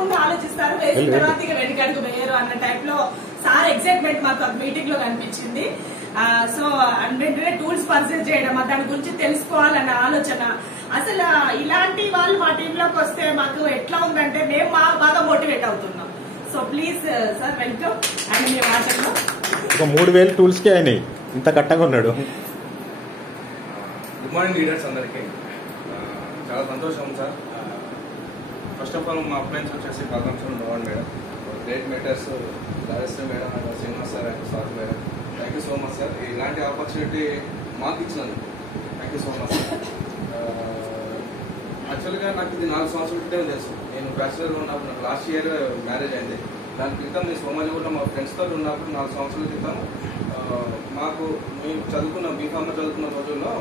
ముందు ఆలోచిస్తారు, వేసిన తర్వాత ఇక వెనకడుగు వేయరు అన్న టైప్ లో సార్ ఎగ్జైట్మెంట్ మాకు మీటింగ్ లో కనిపించింది. సో వెంటనే టూల్స్ పర్చేజ్ చేయడం, దాని గురించి తెలుసుకోవాలన్న ఆలోచన. అసలు ఇలాంటి వాళ్ళు మా టీంలోకి వస్తే మాకు ఎట్లా ఉందంటే మేము బాగా మోటివేట్ అవుతున్నాం. So please sir welcome. And మీ మాటల్లో 3000 టూల్స్ కి అయినాయి, ఇంత కట్టగా ఉన్నాడు. గుడ్ మార్నింగ్ లీడర్స్ అందరికీ. చాలా సంతోషం సార్. ఫస్ట్ ఆఫ్ ఆల్ మా అప్లయన్స్ వచ్చేసి పదకొండు నోవన్ madam, great matters Rajashree madam and Srinivas sir and sir madam. Thank you so much sir. ఇలాంటి ఆపర్చునిటీ మాకు ఇచ్చినందుకు thank you so much sir. యాక్చువల్గా నాకు ఇది 4 సంవత్సరాల క్రితం తెలుసు. నేను బ్యాచిలర్గా ఉన్నప్పుడు నాకు లాస్ట్ ఇయర్ మ్యారేజ్ అయింది. దాని క్రితం నేను సోమాజిగూడలో మా ఫ్రెండ్స్తో ఉన్నప్పుడు 4 సంవత్సరాల క్రితం మాకు మేము చదువుకున్న బీఫార్మా చదువుకున్న రోజుల్లో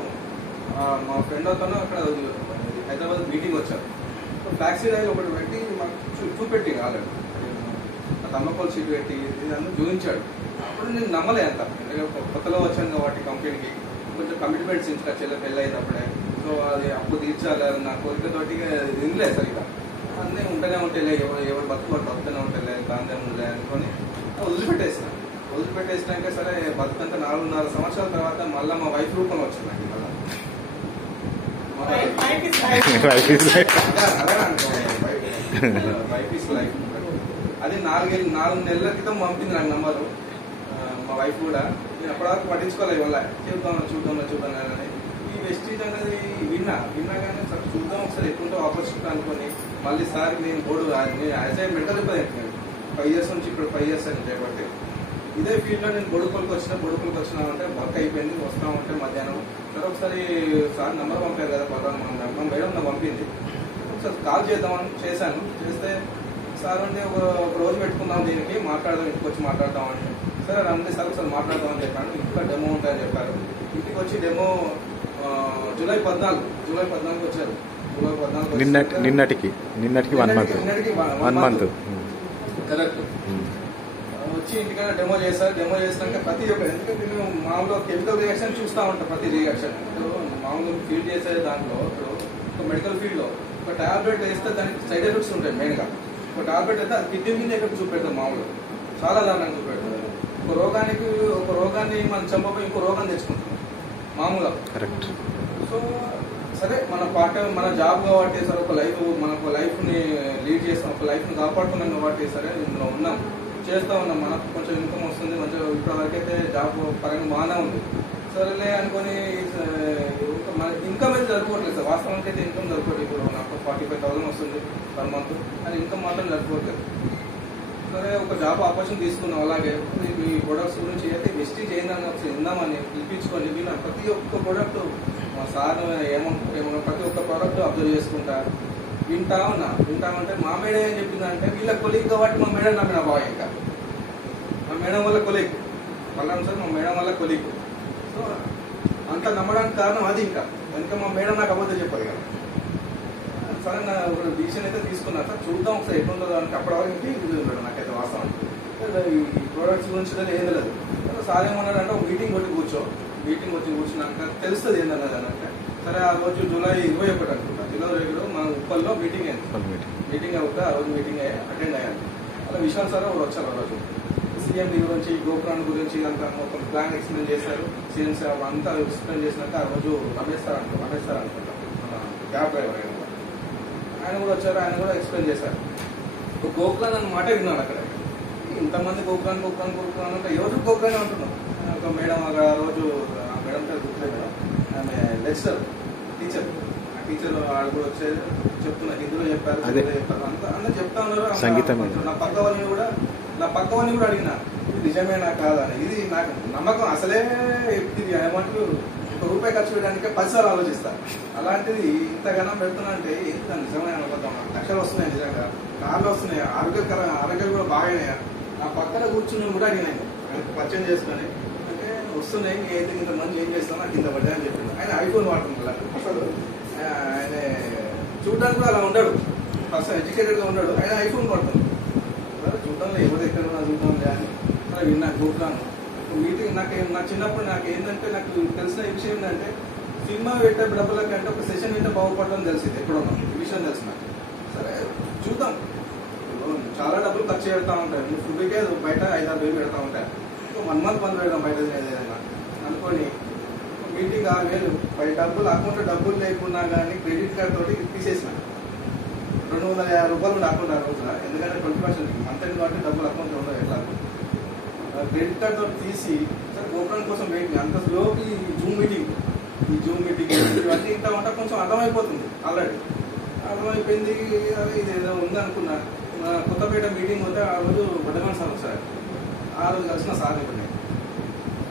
మా ఫ్రెండ్ అతను అక్కడ హైదరాబాద్ మీటింగ్ వచ్చారు. ఫ్లాక్సీ ఆయిల్ ఒకటి పెట్టి మాకు చూపెట్టి ఆల్రెడీ తమ్మకోల్ సీట్ పెట్టి ఇదంతా చూపించాడు. అప్పుడు నేను నమ్మలే అంత, కొత్తలో వచ్చాను కాబట్టి కంపెనీకి కొంచెం కమిట్మెంట్స్ ఇంకా పెళ్ళి అయినప్పుడే. సో అది అప్పు తీర్చాలి నా కోరికతోటి వినలేదు సరిగా. అన్నీ ఉంటూనే ఉంటేలే, ఎవరు బతుకుతూనే ఉంటేలే, దాని ఉండలే అనుకొని వదిలిపెట్టేసినాక సరే బతుకంత 4.5 సంవత్సరాల తర్వాత మళ్ళీ మా వైఫ్ రూపంలో వచ్చింది నాకు. Wife is life. అది 4 నెలల క్రితం పంపింది నాకు నంబరు మా వైఫ్ కూడా. నేను అప్పటివరకు పట్టించుకోలేదు, ఇవాళ చూద్దాం అని. ఈ వెస్టీజ్ అనేది విన్నా కానీ చూద్దాం ఒకసారి ఎట్లుంటో ఆపర్చునిటీ అనుకొని మళ్ళీ సార్ నేను board as a mental representative 5 years నుంచి ఇప్పుడు 5 years అని చేయబట్టి ఇదే ఫీల్డ్లో నేను బొడుకోలకి వచ్చినా అంటే వర్క్ అయిపోయింది. వస్తామంటే మధ్యాహ్నం సరే ఒకసారి సార్ నెంబర్ పంపారు కదా మా మేడం నాకు పంపింది. ఒకసారి కాల్ చేద్దామని చేస్తే సార్ అంటే ఒక రోజు పెట్టుకుందాం, దీనికి మాట్లాడదాం, ఇంటికి వచ్చి మాట్లాడదామని. సరే రండి సార్ ఒకసారి మాట్లాడదామని చెప్పాను. ఇంకా డెమో ఉంటాయని చెప్పారు. ఇంటికి వచ్చి డెమో జూలై 14 వచ్చారు. జూలై 14 నిన్నటికి 1 month కరెక్ట్. వచ్చి ఇంటికైనా డెమో చేసినాక ప్రతి ఒక్క, ఎందుకంటే నేను మామూలుగా కెమికల్ రియాక్షన్ చూస్తూ ఉంటాను. ప్రతి రియాక్షన్ మామూలుగా ఫీల్డ్ చేసే దాంట్లో ఇప్పుడు ఒక మెడికల్ ఫీల్డ్లో ఒక టాబ్లెట్ వేస్తే దానికి సైడ్ ఎఫెక్ట్స్ ఉంటాయి. మెయిన్గా ఒక టాబ్లెట్ అయితే అది కిడ్నీ మీద ఎఫెక్ట్ చూపెడతాం. మామూలుగా చాలా దారుణంగా చూపెడతాం. ఒక రోగాన్ని మనం చంపబోయి ఇంకో రోగాన్ని తెచ్చుకుంటున్నాం మామూలుగా. కరెక్ట్. సో సరే మన జాబ్ కాబట్టి సరే మనకు లైఫ్ని లీడ్ చేస్తాం, ఒక లైఫ్ని కాపాడుతున్నాం కాబట్టి సరే ఇందులో ఉన్నాం, చేస్తూ ఉన్నాం. మనకు కొంచెం ఇన్కమ్ వస్తుంది మంచిగా. ఇప్పటివరకైతే జాబ్ పరంగా బాగానే ఉంది. సరేలే అనుకొని మన ఇన్కమ్ అయితే జరుపుకోవట్లేదు సార్. వాస్తవానికి అయితే ఇన్కమ్ జరుపుకోవట్లేదు. ఇప్పుడు నాకు 45,000 వస్తుంది పర్ మంత్, కానీ ఇన్కమ్ మాత్రం జరుపుకోవట్లేదు. సరే ఒక జాబ్ ఆపర్చునిటీ తీసుకున్నాం. అలాగే మీ ప్రొడక్ట్స్ గురించి అయితే వెస్టీజ్ అయిందని ఒకసారి ఇందామని పిలిపించుకొని వీళ్ళ ప్రతి ఒక్క ప్రొడక్ట్ మా సార్ ఏమో ప్రతి ఒక్క ప్రోడక్ట్ అబ్జర్వ్ చేసుకుంటా వింటామంటే మా మేడం ఏం చెప్పిందంటే వీళ్ళ కొలీగ్ కాబట్టి మా మేడం నమ్మిన బాగా. ఇంకా మా మేడం వల్ల కొలీగ్ మళ్ళీ సార్ మా మేడం వల్ల కొలీగ్. సో అంత నమ్మడానికి కారణం అది. ఇంకా మా మేడం నాకు అబద్ధం చెప్పదు కదా. సరే నా ఒక డిసిషన్ అయితే తీసుకున్నా సార్, చూద్దాం ఒకసారి ఎట్లుంటుందో అంటే. అప్పటివరకు ఇంటికి మేడం నాకైతే వాస్తవానికి ఈ ప్రోడక్ట్స్ గురించి ఏం తెలియదు. సార్ ఏమన్నాడంటే ఒక మీటింగ్ వచ్చి కూర్చున్నాక తెలుస్తుంది ఏంటన్నది అంటే. సరే ఆ రోజు జూలై 21 అనుకుంటా, జూలై 22 మన ఉప్పల్లో మీటింగ్ అవుతా. ఆ రోజు మీటింగ్ అటెండ్ అయ్యాను. అలా విశాల్ సార్ ఒకరు వచ్చారు. ఆ రోజు సిఎండి గురించి, గోపురాన్ గురించి అంతా మొత్తం ప్లాన్ ఎక్స్ప్లెయిన్ చేశారు. సీఎం సార్ అంతా ఎక్స్ప్లెయిన్ చేసినాక ఆ రోజు రమేష్ సార్ అనుకుంటా మన క్యాబ్ డ్రైవర్ ఆయన కూడా వచ్చారు. ఆయన కూడా ఎక్స్ప్లెయిన్ చేశారు. గోపురాన్ అన్న మాట విన్నాను అక్కడ. ఇంతమంది గోపురాన్ అంటే ఎవరు గోపురానే అంటున్నాం. ఒక మేడం ఆ రోజు ఆ మేడం పేరు గుర్తులేదు మేడం, ఆమె లెక్చరర్ టీచర్. ఆ టీచర్ వాళ్ళు కూడా వచ్చేది చెప్తున్నా, హిందీలో చెప్పారు అందరూ చెప్తా ఉన్నారు. నా పక్క వాళ్ళని కూడా అడిగిన ఇది నిజమేనా కాదని. ఇది నాకు నమ్మకం అసలే. ఇది ఏమంటూ ₹1 ఖర్చు పెట్టడానికి 10 సార్లు ఆలోచిస్తా. అలాంటిది ఇంతగానో పెడుతున్నా అంటే ఏంటి నిజమే అనుకుంటాం. లక్షలు వస్తున్నాయి, నిజంగా కార్లు వస్తున్నాయి, ఆరోగ్యాలు కూడా బాగానే. నా పక్కన కూర్చుని కూడా అడిగినాయి పరిచయం చేసుకొని, అంటే వస్తున్నాయి అయితే ఇంతమంది ఏం చేస్తాం నాకు ఇంత పడ్డాయని చెప్పింది. ఆయన ఐఫోన్ వాడుతున్నాడు. అసలు ఆయన చూడడానికి కూడా అలా ఉండడు, ఫస్ట్ ఎడ్యుకేటెడ్గా ఉన్నాడు. ఆయన ఐఫోన్ వాడుతున్నాడు. చూద్దాంలో ఎవరు ఎక్కడ ఉన్నా చూద్దాంలే అని అలా విన్నా. కూర్చున్నాను మీటింగ్. నాకు చిన్నప్పుడు నాకు ఏంటంటే నాకు తెలిసిన విషయం ఏంటంటే సినిమా పెట్టే డబ్బుల కంటే ఒక సెషన్ అయితే బాగుపడడం తెలిసింది. ఎప్పుడన్నా ఈ విషయం తెలిసిన. సరే చూద్దాం ఖర్చు పెడతా ఉంటాయి. ఫుడ్కే బయట 5-6 వేలు పెడతా ఉంటాయి. 1 month బంద్ పెడతాం బయట ఏదైనా అనుకోని. మీటింగ్ 6 వేలు బయట డబ్బులు అకౌంట్లో డబ్బులు లేకున్నా కానీ క్రెడిట్ కార్డ్ తోటి తీసేసిన 250 రూపాయలు ఉండే అకౌంట్ ఆ రోజున. ఎందుకంటే 20% మంత్ ఎండ్ కాబట్టి డబ్బులు అకౌంట్లో ఉండవు. ఎట్లా క్రెడిట్ కార్డ్ తోటి తీసి సార్ గోపురం కోసం వెయిట్ అంత స్లోకి ఈ జూమ్ మీటింగ్ ఇవన్నీ ఇంత ఉంటే కొంచెం అర్థమైపోతుంది. ఆల్రెడీ అర్థమైపోయింది. ఇది ఏదో ఉంది అనుకున్నా. కొత్తపేట మీటింగ్ పోతే ఆ రోజు బుడ్డమని సార్ ఒకసారి ఆ రోజు కలిసిన సార్ ఇప్పుడు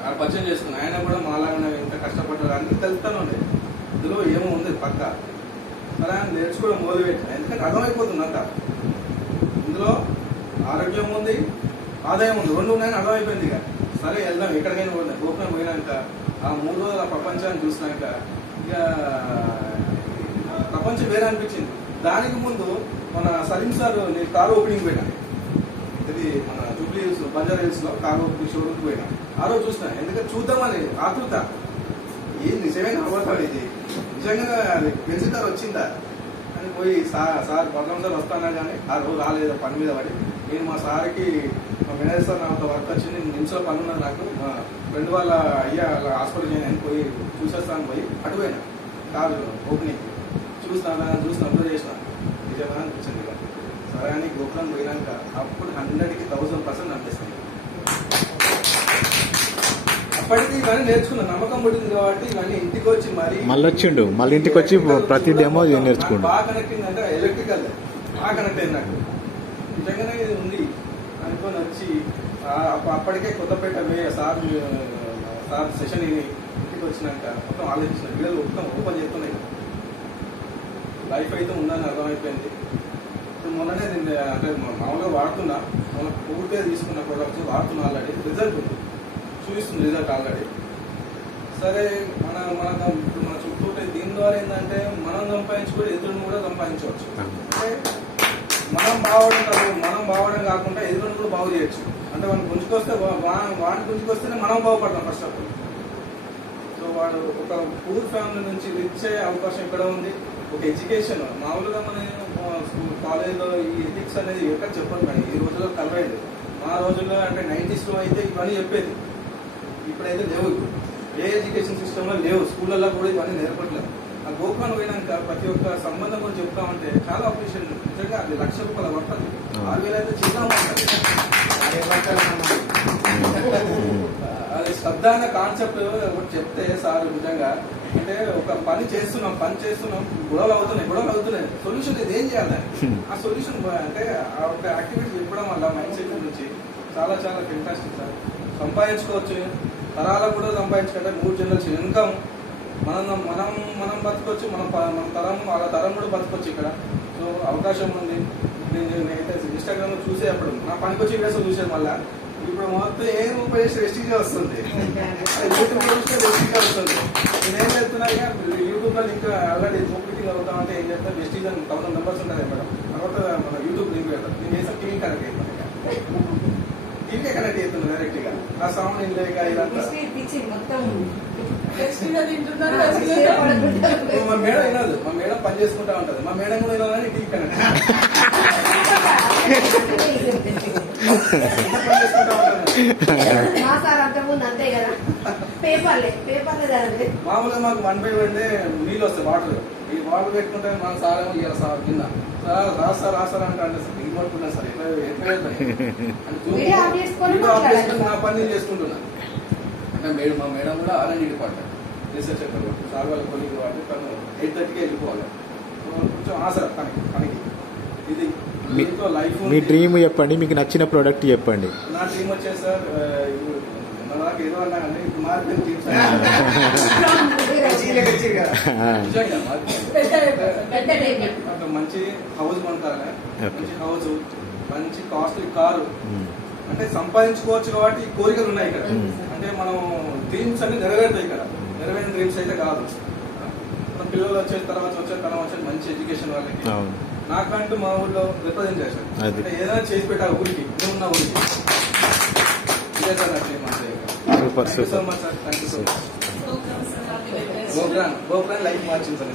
ఆడ పరిచయం చేసుకున్నాను. ఆయన కూడా మాలాగా ఇంత కష్టపడ్డారు అన్ని తెలుస్తాను ఉండే. ఇందులో ఏమో ఉంది పక్క సరే ఆయన నేర్చుకోవడం మొదలుపెట్టిన. ఎందుకంటే అర్థమైపోతుంది అంత. ఇందులో ఆరోగ్యం ఉంది, ఆదాయం ఉంది, 2 ఉన్నాయని అర్థమైపోయింది. ఇక సరే వెళ్దాం ఎక్కడికైనా పోయినా. గోపురం పోయినాక ఆ 3 రోజుల ప్రపంచాన్ని చూసినాక ఇక ప్రపంచం వేరే అనిపించింది. దానికి ముందు మన సలీం సార్ నేను కారు ఓపెనింగ్ పోయినా. ఇది మన జూబ్లీ హిల్స్ బంజారా హిల్స్ లో కారు ఓపెనింగ్ షోరూమ్ పోయినా. ఆ రోజు చూసినా. ఎందుకంటే చూద్దామని ఆతృత. ఏం నిజమైన అబద్ధం ఇది, నిజంగా అది విజిటర్ వచ్చిందా అని పోయి సార్ భద్రం సార్ వస్తానా కానీ ఆ రోజు రాలేదు పని మీద పడి. నేను మా సార్కి మా మేనేజర్ సార్ నాతో వర్క్ వచ్చింది. నిమిషంలో పని ఉన్నది నాకు. మా ఫ్రెండ్ వాళ్ళ అయ్యా హాస్పిటల్ చేయని అని పోయి చూసేస్తాను పోయి అటు పోయినా. కారు ఓపెనింగ్ చూసినా అప్లోడ్ చేసిన. నిజంగా అనిపించింది. ఇక సరే అని గోపురం పోయినాక అప్పుడు 100కి 1000% అనిపిస్తుంది. అప్పటికి ఇవన్నీ నేర్చుకున్నా. నమ్మకం పడింది కాబట్టి ఇవన్నీ ఇంటికి వచ్చి మళ్ళీ వచ్చిండు. మళ్ళీ ఇంటికి వచ్చి ప్రతి డెమో నేర్చుకుంటూ బాగా కనెక్ట్ అయిందంటే ఎలక్ట్రికల్ బాగా కనెక్ట్ అయింది నాకు. నిజంగానే ఇది ఉంది అనుకొని వచ్చి అప్పటికే కొత్తపేట సార్ సెషన్ ఇంటికి వచ్చినాక మొత్తం ఆలోచించిన. వీళ్ళు మొత్తం ఓపెన్ చేస్తున్నాయి. లైఫ్ అయితే ఉందని అర్థమైపోయింది. ఇప్పుడు మొన్ననే నేను అంటే మామూలుగా వాడుతున్నా. మన పూర్తిగా తీసుకున్న ప్రొడక్ట్స్ వాడుతున్నా. ఆల్రెడీ రిజల్ట్ ఉంది, చూపిస్తుంది రిజల్ట్ ఆల్రెడీ. సరే మన చుట్టూ దీని ద్వారా ఏంటంటే మనం సంపాదించుకొని ఎదురుని కూడా సంపాదించవచ్చు. అంటే మనం బాగవడం కాకుండా ఎదురుని కూడా బాగు చేయొచ్చు. అంటే వాడిని గుంజుకొస్తే వాడిని గుంజుకొస్తేనే మనం బాగుపడతాం ఫస్ట్ ఆఫ్ ఆల్. సో వాడు ఒక పూర్ ఫ్యామిలీ నుంచి రిచ్ అయ్యే అవకాశం ఇక్కడ ఉంది. ఒక ఎడ్యుకేషన్ మామూలుగా మన కాలేజ్లో ఈ ఎథిక్స్ అనేది ఎక్కడ చెప్పదు. కానీ ఈ రోజుల్లో కలవలేదు. మా రోజుల్లో అంటే 90s లో అయితే ఇవన్నీ చెప్పేది. ఇప్పుడైతే లేవు. ఏ ఎడ్యుకేషన్ సిస్టంలో లేవు. స్కూళ్ళల్లో కూడా ఇవన్నీ నేర్పట్లేదు. ఆ గోపురం పోయినాక ప్రతి ఒక్క సంబంధం గురించి చెప్తామంటే చాలా అప్రిషియేషన్. నిజంగా అది ₹1,00,000 పడుతుంది. 6,000 అయితే చిన్న అది శ్రద్ధ అనే కాన్సెప్ట్ ఒకటి చెప్తే సార్ నిజంగా అంటే ఒక పని చేస్తున్నాం గొడవలు అవుతున్నాయి సొల్యూషన్ ఇది ఏం చేయాలి. ఆ సొల్యూషన్ అంటే ఆ ఒక యాక్టివిటీ చెప్పడం వల్ల మైండ్ సెట్ నుంచి చాలా చాలా ఫెంటాస్టిక్ సార్. సంపాదించుకోవచ్చు, తరాలకు కూడా సంపాదించుకుంటే 3 జనరేషన్ ఇన్కమ్ మనం బతకొచ్చు. మన తరం వాళ్ళ తరం కూడా బతకొచ్చు ఇక్కడ. సో అవకాశం ఉంది. నేనైతే ఇన్స్టాగ్రామ్ లో చూసే అప్పుడు నా పనికి వచ్చి వీడియోస్ చూసేది. మళ్ళీ ఇప్పుడు మొత్తం ఏం ఉపయోగిస్తే రెస్ట్రిక్ట్గా వస్తుంది. యూట్యూబ్ రెస్ట్రిక్ట్గా వస్తుంది. నేనేం చెప్తున్నా యూట్యూబ్ లో లింక్ ఆల్రెడీ మీటింగ్ అవుతామంటే ఏం చెప్తాను రెస్ట్రిక్ట్ 1000 మెంబర్స్ ఉంటుంది మేడం. తర్వాత మన యూట్యూబ్ లింక్ పెడతాం. నేను చేసిన టీవీ కనెక్ట్ అయిపోయింది. టీవీకే కనెక్ట్ అవుతుంది డైరెక్ట్ గా. ఆ సౌండ్ ఇందాక ఇదంతా మా మేడం వినదు. మా మేడం పని చేసుకుంటా ఉంటది. మా మేడం కూడా వినాలని టీవీ కనెక్ట్ మామూలుగా మాకు 1 by 1 నీళ్ళు వస్తాయి. వాటర్ ఈ వాటర్ పెట్టుకుంటే మన సార్ ఏమో ఇవ్వాలి సార్ కింద రాస్తారు అంటే దిగిపోతున్నాను సార్ నా పని నేను చేసుకుంటున్నా. అంటే మా మేడం కూడా R&D డిపార్ట్మెంట్ రీసెర్చ్ సార్ వాళ్ళ కొలిగి వాటి తను 8:30కి వెళ్ళిపోవాలి. కొంచెం ఆసరా పనికి. ఇది లైఫ్. మీ డ్రీమ్ చెప్పండి, మీకు నచ్చిన ప్రోడక్ట్ చెప్పండి. నా డ్రీమ్ వచ్చేసి సార్ నాకు ఏదో అన్నా కానీ ఇప్పుడు మార్కెట్ టీమ్ మంచి హౌస్ కొంటారా, మంచి హౌస్, మంచి కాస్ట్లీ కారు. అంటే సంపాదించుకోవచ్చు కాబట్టి ఈ కోరికలు ఉన్నాయి ఇక్కడ. అంటే మనం డ్రీమ్స్ అన్ని నెరవేరుతాయి ఇక్కడ. నెరవేరిన డ్రీమ్స్ అయితే కాదు. మన పిల్లలు వచ్చే తర్వాత వచ్చే మంచి ఎడ్యుకేషన్ వాళ్ళకి. నాకంటూ మా ఊళ్ళో రిప్రజెంట్ చేశాను. అంటే ఏదైనా చేసి పెట్టాలి ఊరికి, ఉన్న ఊరికి. ఇదే సార్ నా dream. Thank you so much sir. Thank you so much. గోపురాన్ లైఫ్ మార్చింది సార్.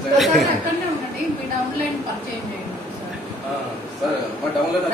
సార్ మా డౌన్లోడ్